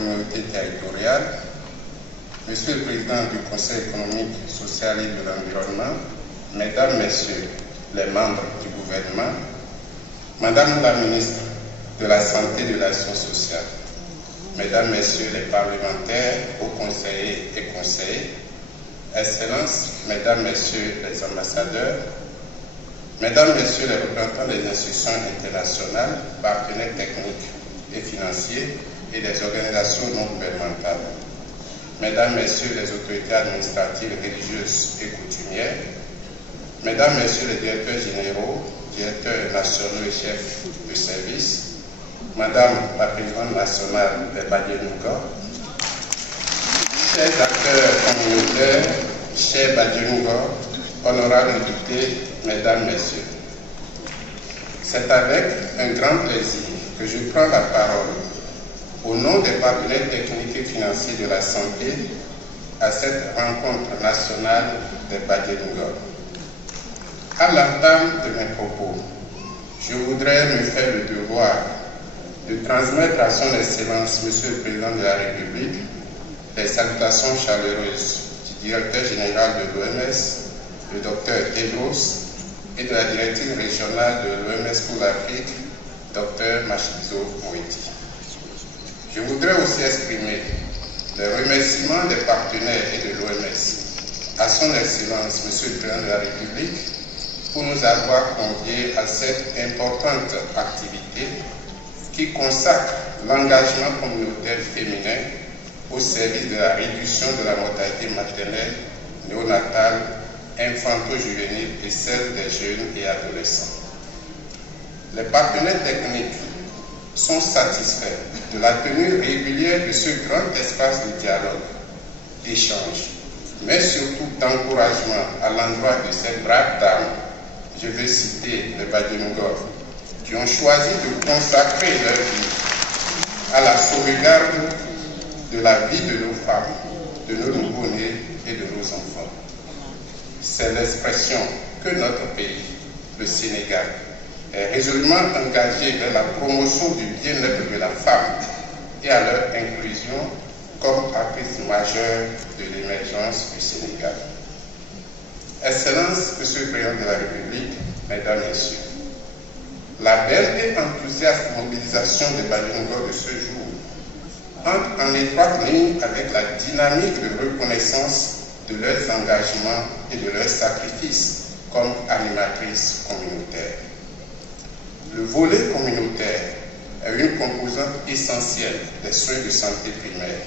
communautés territoriales, Monsieur le Président du Conseil économique, social et de l'environnement, Mesdames, Messieurs les membres du gouvernement, Madame la Ministre de la Santé et de l'Action sociale, Mesdames, Messieurs les parlementaires, hauts conseillers et conseillers, Excellences, Mesdames, Messieurs les ambassadeurs, Mesdames, Messieurs les représentants des institutions internationales, partenaires techniques et financiers et des organisations non gouvernementales, Mesdames, Messieurs les autorités administratives, religieuses et coutumières, Mesdames, Messieurs les directeurs généraux, directeurs nationaux et chefs de service, Madame la Présidente nationale des Badjanougor, chers acteurs communautaires, chers Badjanougor, honorables invités, Mesdames, Messieurs, c'est avec un grand plaisir que je prends la parole au nom des partenaires techniques et financiers de la santé à cette rencontre nationale des Badjanougor. À l'entame de mes propos, je voudrais me faire le devoir de transmettre à son Excellence, Monsieur le Président de la République, les salutations chaleureuses du directeur général de l'OMS, le Dr Tedros, et de la directrice régionale de l'OMS pour l'Afrique, Dr Matshidiso Moeti. Je voudrais aussi exprimer les remerciements des partenaires et de l'OMS à son Excellence, Monsieur le Président de la République, pour nous avoir conviés à cette importante activité qui consacre l'engagement communautaire féminin au service de la réduction de la mortalité maternelle, néonatale, infanto-juvénile et celle des jeunes et adolescents. Les partenaires techniques sont satisfaits de la tenue régulière de ce grand espace de dialogue, d'échange, mais surtout d'encouragement à l'endroit de ces braves dames. Je vais citer les Badjanougor, qui ont choisi de consacrer leur vie à la sauvegarde de la vie de nos femmes, de nos nouveau-nés et de nos enfants. C'est l'expression que notre pays, le Sénégal, est résolument engagé vers la promotion du bien-être de la femme et à leur inclusion comme actrice majeure de l'émergence du Sénégal. Excellences, Monsieur le Président de la République, Mesdames, Messieurs, la belle et enthousiaste mobilisation des Badjanougor de ce jour entre en étroite ligne avec la dynamique de reconnaissance de leurs engagements et de leurs sacrifices comme animatrices communautaires. Le volet communautaire est une composante essentielle des soins de santé primaire.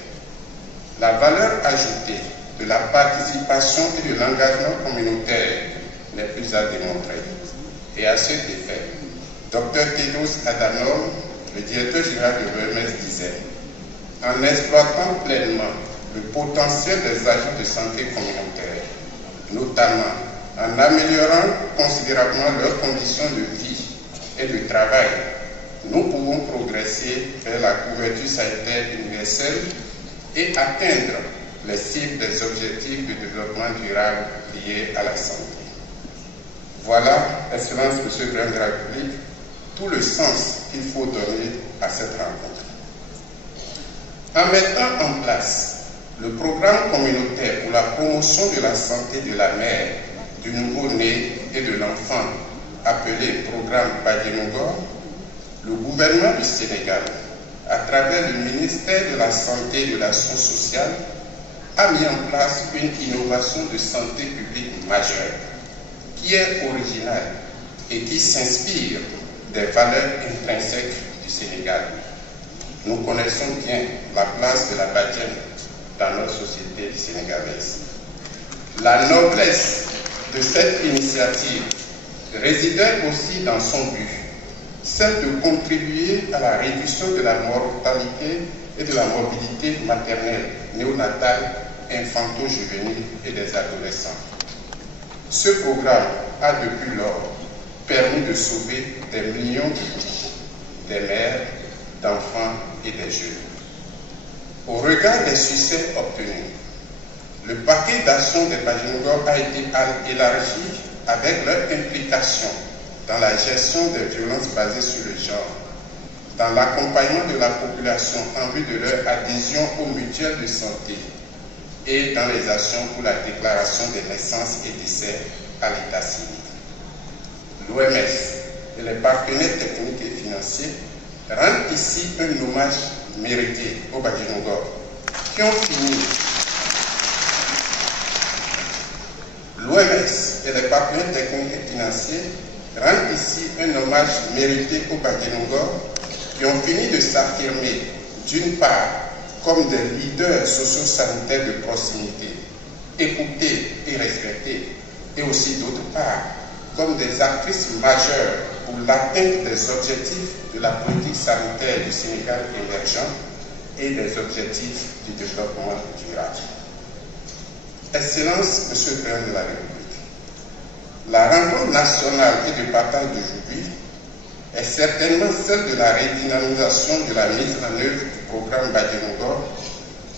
La valeur ajoutée de la participation et de l'engagement communautaire n'est plus à démontrer. Et à cet effet, Dr Tedros Adhanom, le directeur général de l'OMS, disait: en exploitant pleinement le potentiel des agents de santé communautaire, notamment en améliorant considérablement leurs conditions de vie et de travail, nous pouvons progresser vers la couverture sanitaire universelle et atteindre les cibles des objectifs de développement durable liés à la santé. Voilà, Excellence, Monsieur le Président de la République, tout le sens qu'il faut donner à cette rencontre. En mettant en place le programme communautaire pour la promotion de la santé de la mère, du nouveau-né et de l'enfant, appelé programme Badjanougor, le gouvernement du Sénégal, à travers le ministère de la Santé et de l'Action sociale, a mis en place une innovation de santé publique majeure, qui est originale et qui s'inspire des valeurs intrinsèques du Sénégal. Nous connaissons bien la place de la Badjane dans notre société sénégalaise. La noblesse de cette initiative résidait aussi dans son but, celle de contribuer à la réduction de la mortalité et de la morbidité maternelle, néonatale, infanto-juvénile et des adolescents. Ce programme a depuis lors permis de sauver des millions de vies, des mères, d'enfants et des jeunes. Au regard des succès obtenus, le paquet d'actions des Badjanougor a été élargi avec leur implication dans la gestion des violences basées sur le genre, dans l'accompagnement de la population en vue de leur adhésion aux mutuelles de santé et dans les actions pour la déclaration des naissances et décès à l'état civil. L'OMS et les partenaires techniques et financiers rendent ici un hommage mérité aux Badjinogor qui ont fini. L'OMS et les partenaires techniques et financiers rendent ici un hommage mérité aux Badjinogor qui ont fini de s'affirmer d'une part comme des leaders socio-sanitaires de proximité, écoutés et respectés, et aussi d'autre part comme des actrices majeures pour l'atteinte des objectifs de la politique sanitaire du Sénégal émergent et des objectifs du développement durable. Excellence, Monsieur le Président de la République, la rencontre nationale et de partage d'aujourd'hui est certainement celle de la redynamisation de la mise en œuvre du programme Badjinogor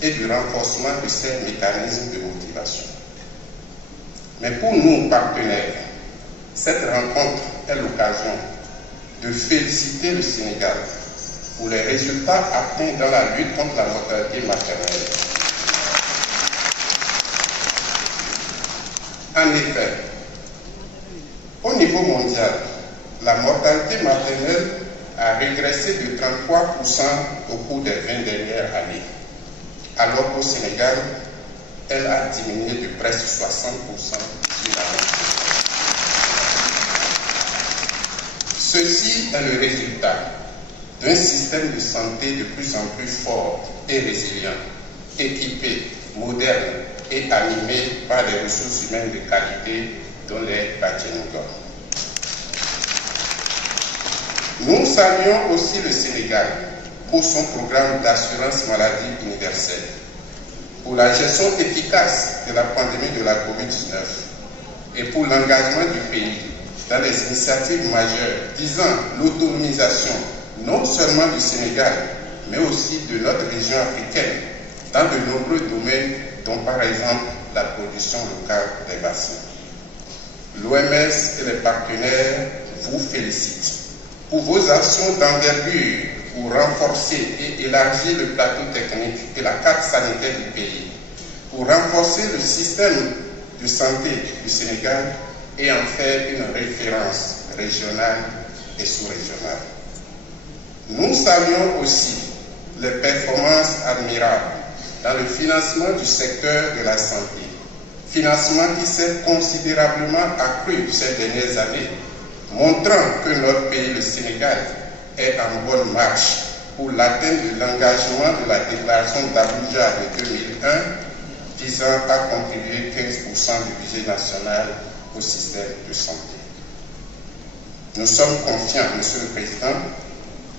et du renforcement de ces mécanismes de motivation. Mais pour nous, partenaires, cette rencontre est l'occasion de féliciter le Sénégal pour les résultats atteints dans la lutte contre la mortalité maternelle. En effet, au niveau mondial, la mortalité maternelle a régressé de 33% au cours des 20 dernières années, alors qu'au Sénégal, elle a diminué de presque 60% sur l'année. Ceci est le résultat d'un système de santé de plus en plus fort et résilient, équipé, moderne et animé par des ressources humaines de qualité dont les Badjinogor. Nous saluons aussi le Sénégal pour son programme d'assurance maladie universelle, pour la gestion efficace de la pandémie de la COVID-19 et pour l'engagement du pays dans les initiatives majeures visant l'autonomisation non seulement du Sénégal, mais aussi de notre région africaine dans de nombreux domaines, dont par exemple la production locale des vaccins. L'OMS et les partenaires vous félicitent pour vos actions d'envergure pour renforcer et élargir le plateau technique et la carte sanitaire du pays, pour renforcer le système de santé du Sénégal et en faire une référence régionale et sous-régionale. Nous saluons aussi les performances admirables dans le financement du secteur de la santé, financement qui s'est considérablement accru ces dernières années, montrant que notre pays, le Sénégal, est en bonne marche pour l'atteinte de l'engagement de la déclaration d'Abuja de 2001 visant à contribuer 15% du budget national au système de santé. Nous sommes confiants, Monsieur le Président,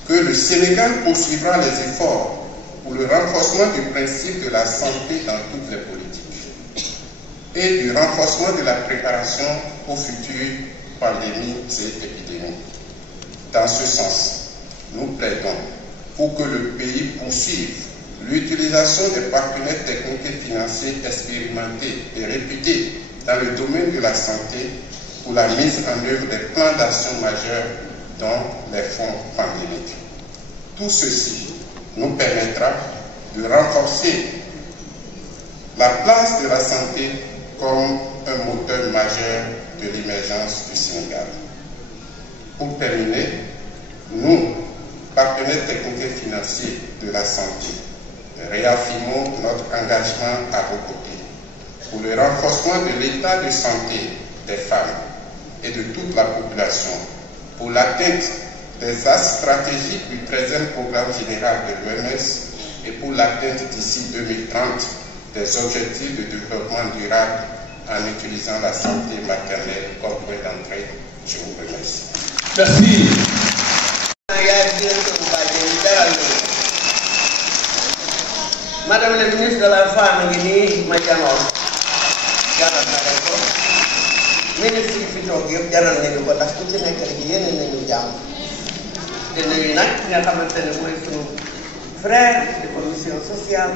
que le Sénégal poursuivra les efforts pour le renforcement du principe de la santé dans toutes les politiques et du renforcement de la préparation aux futures pandémies et épidémies. Dans ce sens, nous plaidons pour que le pays poursuive l'utilisation des partenaires techniques et financiers expérimentés et réputés dans le domaine de la santé pour la mise en œuvre des plans d'action majeurs dont les fonds pandémiques. Tout ceci nous permettra de renforcer la place de la santé comme un moteur majeur de l'émergence du Sénégal. Pour terminer, nous, partenaires techniques et financiers de la santé, réaffirmons notre engagement à vos côtés pour le renforcement de l'état de santé des femmes et de toute la population, pour l'atteinte des axes stratégiques du 13e programme général de l'OMS et pour l'atteinte d'ici 2030 des objectifs de développement durable en utilisant la santé maternelle comme point d'entrée. Je vous remercie. Merci. Madame la ministre de la Femme ngi nii ma janoon jaral na leen ko ministre yi fi toog yëpp jaral nañu ko ndax ku ci nekk rek yéene nañu jàmm te nuyu nag nga xamante ne mooy sunu frère de commission sociale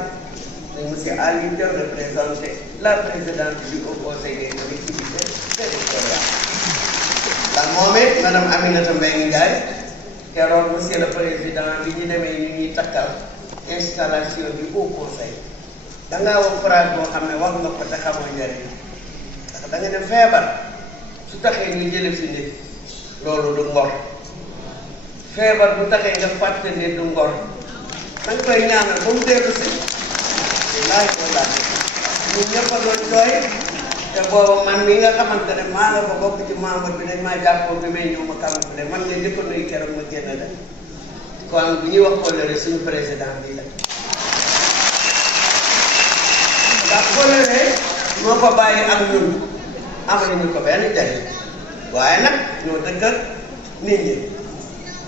de monsieur Ali Diaw représenté la présidente du Haut Conseil des collectivités territoriales. Ndax moom it madame Aminata Mbengue Ndiaye keroog monsieur le président bi ñu demee ñu ñuy takkal installation du Haut Conseil dangaa wax phrase boo xam ne wax nga ko te xamoo njëriñ ndax da nga ne feebar su taxee ñu jële fi nit loolu du ngor feebar bu taxee nga fàtte nit du ngor dañ koy ñaanal ba mu dellu si laaj ko laaj ñun ñëpp a doon jooy te booba man mi nga xamante ne maa nga fa bokk ci membre bi dañ maa jàppoon bi may ñëw ma camouflé man nga njëkk a nuyu keroog ma génn la kon bu ñuy wax kóllëre suñu président bi la ndax kóllëre moo ko bàyyi ak ñun amaluñu ko benn njariñ waaye nag ñoo dëkk ak nit ñi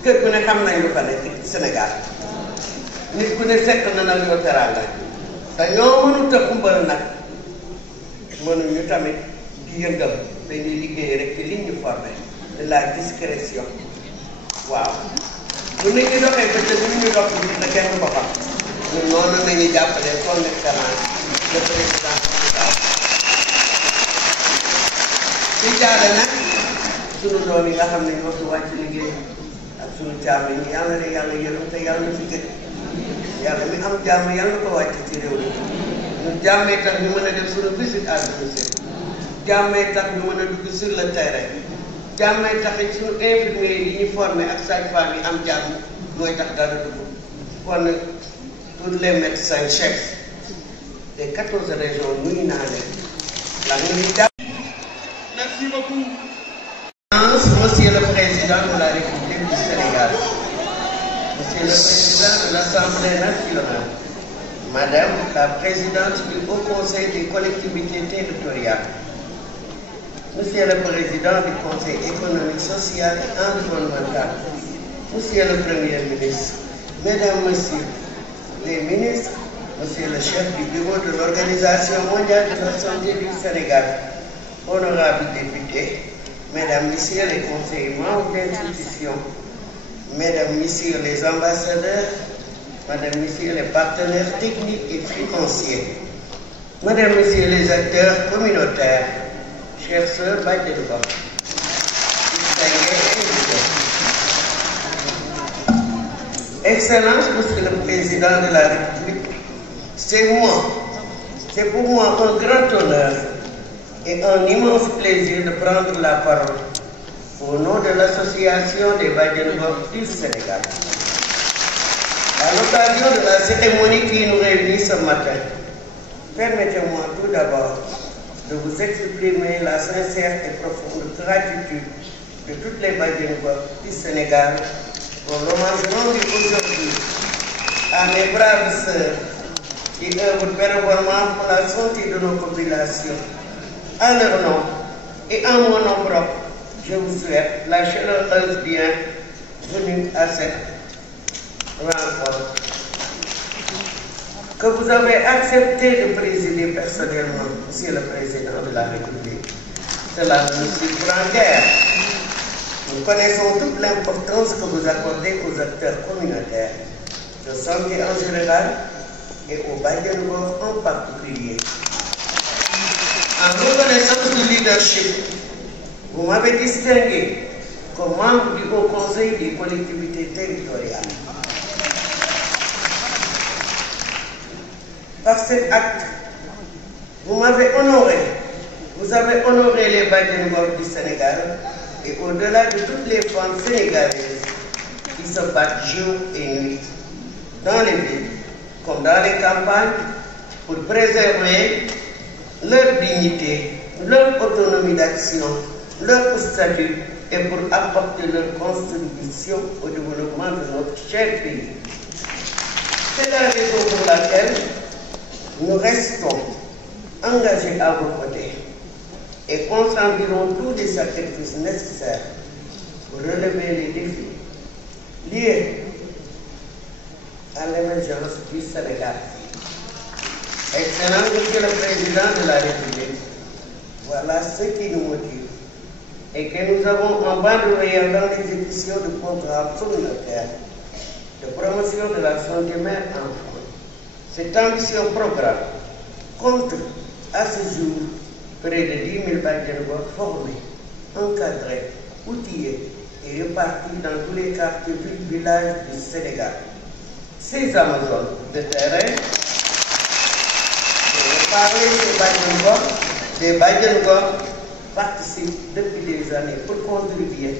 kër ku ne xam nañ lu fa nekk Sénégal nit ku ne fekk na nag yoo teraanga te ñoo mënut a kumbal nag mënuñu tamit di yëngal dañuy liggéey rek ci liñ ñu formé de la discrétion waaw bu nit ñi doxee ba te ñu dox bi te kenn ko xam ñun noonu nañuy jàppale son excellence le président di jaale nag sunu doom yi nga xam ne ñoo fi wàcc liggéey ak sunu jàmm yi yàlla ne yàlla yërëm te yàlla na fi gën yàlla mi am jàmm yàlla na ko wàcc ci réew mi ñun jàmmee tax ñu mën a def suñu visite à domicile jàmmee tax ñu mën a dugg sur le terrain jàmmee tax it suñu infirmier yi ñu formé ak sage-femme yi am jàmm mooy tax dara dugg kon tous les médecins chefs des 14 régions nuyu naa leen la ñu jàpp. Merci beaucoup. Monsieur le Président de la République du Sénégal, Monsieur le Président de l'Assemblée nationale, Madame la Présidente du Haut Conseil des collectivités territoriales, Monsieur le Président du Conseil économique, social et environnemental, Monsieur le Premier ministre, Mesdames, Messieurs les ministres, Monsieur le chef du bureau de l'Organisation mondiale de la santé du Sénégal, honorables députés, Mesdames, Messieurs les conseillers membres d'institutions, Mesdames, Messieurs les ambassadeurs, Mesdames, Messieurs les partenaires techniques et financiers, Mesdames, Messieurs les acteurs communautaires, chers sœurs Baïdélouba, distingués invités. Excellence, Monsieur le Président de la République, c'est pour moi un grand honneur et un immense plaisir de prendre la parole au nom de l'Association des Baïdélouba du Sénégal. À l'occasion de la cérémonie qui nous réunit ce matin, permettez-moi tout d'abord de vous exprimer la sincère et profonde gratitude de toutes les Baïdélouba du Sénégal pour l'hommage rendu aujourd'hui à mes braves sœurs qui œuvrent bénévolement pour la santé de nos populations. À leur nom et en mon nom propre, je vous souhaite la chaleureuse bienvenue à cette rencontre que vous avez accepté de présider personnellement, Monsieur le Président de la République. Cela ne nous surprend guère. Nous connaissons toute l'importance que vous accordez aux acteurs communautaires, de santé en général et aux Baïdélouba en particulier. En reconnaissance du leadership, vous m'avez distingué comme membre du Haut Conseil des collectivités territoriales. Par cet acte, vous m'avez honoré. Vous avez honoré les Baïdélouba du Sénégal et au-delà de toutes les femmes sénégalaises qui se battent jour et nuit, dans les villes comme dans les campagnes, pour préserver leur dignité, leur autonomie d'action, leur statut et pour apporter leur contribution au développement de notre cher pays. C'est la raison pour laquelle nous restons engagés à vos côtés et consentirons tous les sacrifices nécessaires pour relever les défis liés à l'émergence du Sénégal. Excellent Monsieur le Président de la République, voilà ce qui nous motive et que nous avons en bandoulière dans l'exécution du programme communautaire de promotion de la santé mère-enfant. Cet ambitieux programme compte à ce jour près de 10 000 Baïdélouba formés, encadrés, outillés et répartis dans tous les quartiers du village du Sénégal. Ces Amazones de terrain, les Bajengor participent depuis des années pour contribuer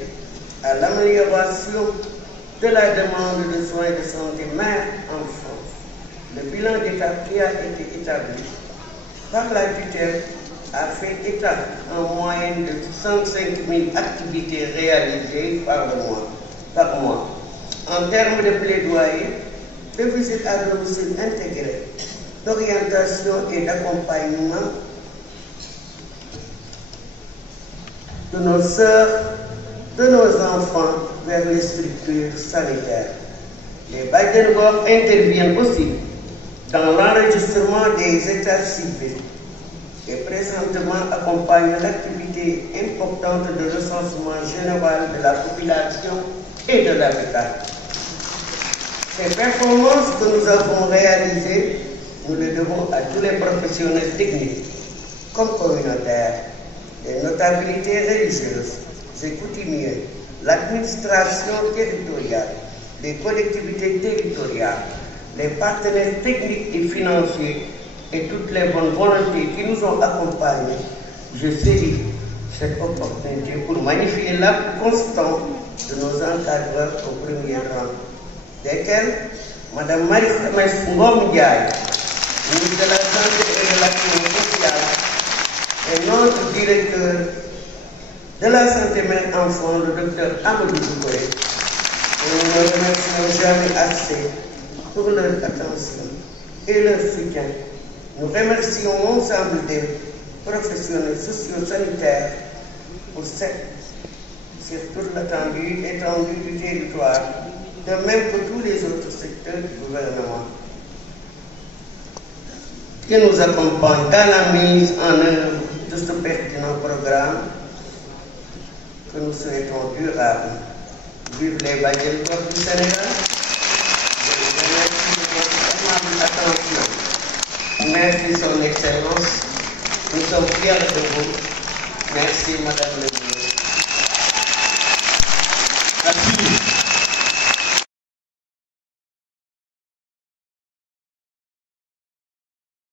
à l'amélioration de la demande de soins de santé mère-enfant. Le bilan d'étape qui a été établi par la tutelle a fait état en moyenne de 65 000 activités réalisées par mois. En termes de plaidoyer, de visites à domicile intégrées, d'orientation et d'accompagnement de nos sœurs, de nos enfants vers les structures sanitaires. Les Bajengor interviennent aussi dans l'enregistrement des états civils et présentement accompagnent l'activité importante de recensement général de la population et de l'habitat. Ces performances que nous avons réalisées, nous les devons à tous les professionnels techniques comme communautaires, les notabilités religieuses et coutumiers, l'administration territoriale, les collectivités territoriales, les partenaires techniques et financiers et toutes les bonnes volontés qui nous ont accompagnés. Je saisis cette opportunité pour magnifier l'acte constant de nos encadreurs au premier rang, desquels Mme Marie-Khemesse Ngom Ndiaye, ministre de la Santé et de l'Action sociale, et notre directeur de la santé mère-enfant, le docteur Amadou Doucouré. Et nous ne remercions jamais assez pour leur attention et leur soutien. Nous remercions l'ensemble des professionnels socio-sanitaires pour sur toute l'étendue du territoire, de même que tous les autres secteurs du gouvernement qui nous accompagnent dans la mise en œuvre de ce pertinent programme que nous souhaitons durable. Vive les Bajengor du Sénégal. Je vous remercie de votre aimable attention. Merci Son Excellence. Nous sommes fiers de vous. Merci Madame le ministre. Merci.